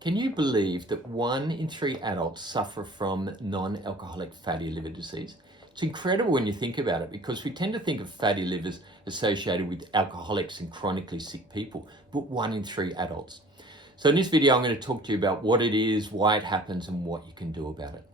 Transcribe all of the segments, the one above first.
Can you believe that 1 in 3 adults suffer from non-alcoholic fatty liver disease? It's incredible when you think about it, because we tend to think of fatty livers associated with alcoholics and chronically sick people, but 1 in 3 adults. So in this video, I'm going to talk to you about what it is, why it happens, and what you can do about it.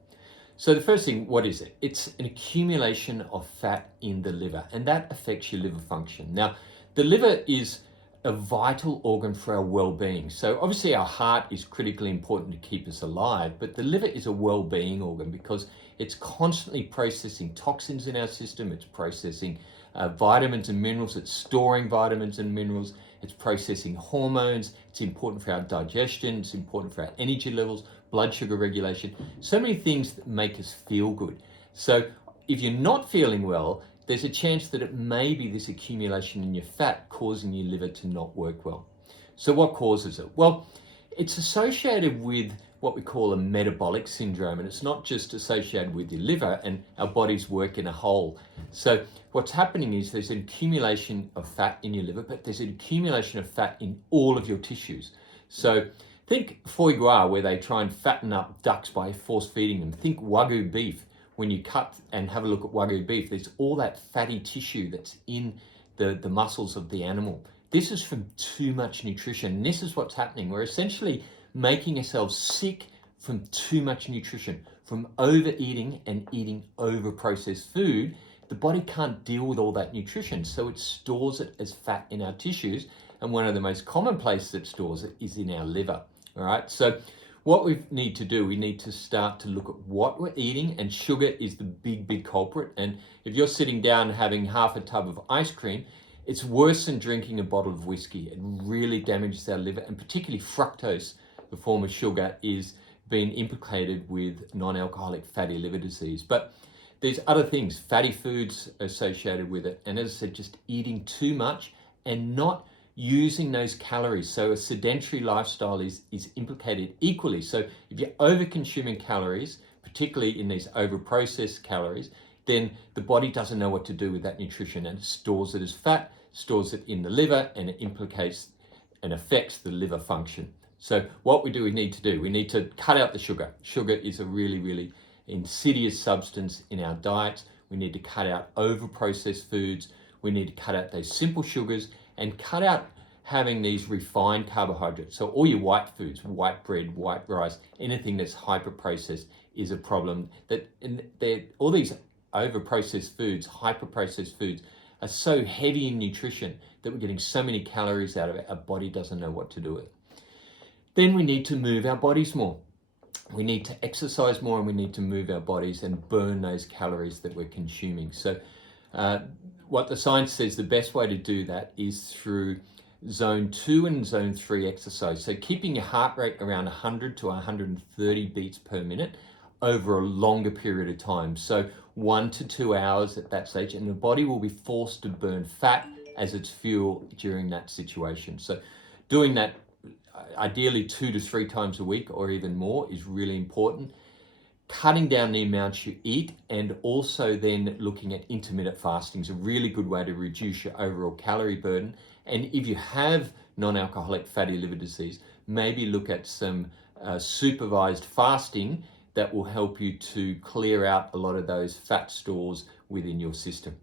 So the first thing, what is it? It's an accumulation of fat in the liver, and that affects your liver function. Now, the liver is a vital organ for our well-being. So obviously our heart is critically important to keep us alive, but the liver is a well-being organ because it's constantly processing toxins in our system. It's processing vitamins and minerals. It's storing vitamins and minerals. It's processing hormones. It's important for our digestion. It's important for our energy levels, blood sugar regulation, so many things that make us feel good. So if you're not feeling well, there's a chance that it may be this accumulation in your fat causing your liver to not work well. So what causes it? Well, it's associated with what we call a metabolic syndrome, and it's not just associated with your liver, and our bodies work in a whole. So what's happening is there's an accumulation of fat in your liver, but there's an accumulation of fat in all of your tissues. So think foie gras, where they try and fatten up ducks by force feeding them. Think Wagyu beef. When you cut and have a look at Wagyu beef, there's all that fatty tissue that's in the muscles of the animal. This is from too much nutrition. This is what's happening. We're essentially making ourselves sick from too much nutrition, from overeating and eating over-processed food. The body can't deal with all that nutrition, so it stores it as fat in our tissues. And one of the most common places it stores it is in our liver. All right, so what we need to do, we need to start to look at what we're eating, and sugar is the big culprit. And if you're sitting down having half a tub of ice cream, it's worse than drinking a bottle of whiskey. It really damages our liver, and particularly fructose, the form of sugar, is being implicated with non-alcoholic fatty liver disease. But there's other things, fatty foods associated with it. And as I said, just eating too much and not using those calories. So a sedentary lifestyle is implicated equally. So if you're over consuming calories, particularly in these over processed calories, then the body doesn't know what to do with that nutrition, and it stores it as fat, stores it in the liver, and it implicates and affects the liver function. So what we need to cut out the sugar. Sugar is a really insidious substance in our diets. We need to cut out over processed foods. We need to cut out those simple sugars and cut out having these refined carbohydrates. So all your white foods, white bread, white rice, anything that's hyper processed is a problem. All these over processed foods, hyper processed foods, are so heavy in nutrition that we're getting so many calories out of it, our body doesn't know what to do with it. Then we need to move our bodies more. We need to exercise more, and we need to move our bodies and burn those calories that we're consuming. So what the science says the best way to do that is through zone 2 and zone 3 exercise. So keeping your heart rate around 100 to 130 beats per minute over a longer period of time. So 1 to 2 hours at that stage, and the body will be forced to burn fat as its fuel during that situation. So doing that ideally 2 to 3 times a week or even more is really important. Cutting down the amounts you eat, and also then looking at intermittent fasting is a really good way to reduce your overall calorie burden. And if you have non-alcoholic fatty liver disease, maybe look at some supervised fasting that will help you to clear out a lot of those fat stores within your system.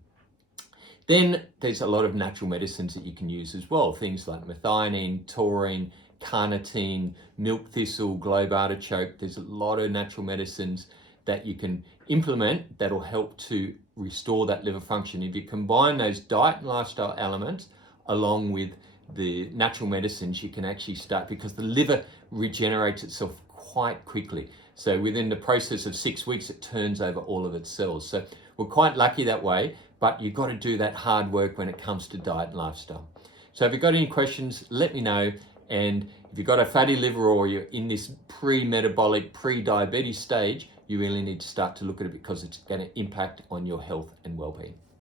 Then there's a lot of natural medicines that you can use as well. Things like methionine, taurine, carnitine, milk thistle, globe artichoke. There's a lot of natural medicines that you can implement that'll help to restore that liver function. If you combine those diet and lifestyle elements along with the natural medicines, you can actually start, because the liver regenerates itself quite quickly. So within the process of 6 weeks, it turns over all of its cells. So we're quite lucky that way, but you've got to do that hard work when it comes to diet and lifestyle. So if you've got any questions, let me know. And if you've got a fatty liver, or you're in this pre-metabolic, pre-diabetes stage, you really need to start to look at it, because it's going to impact on your health and well-being.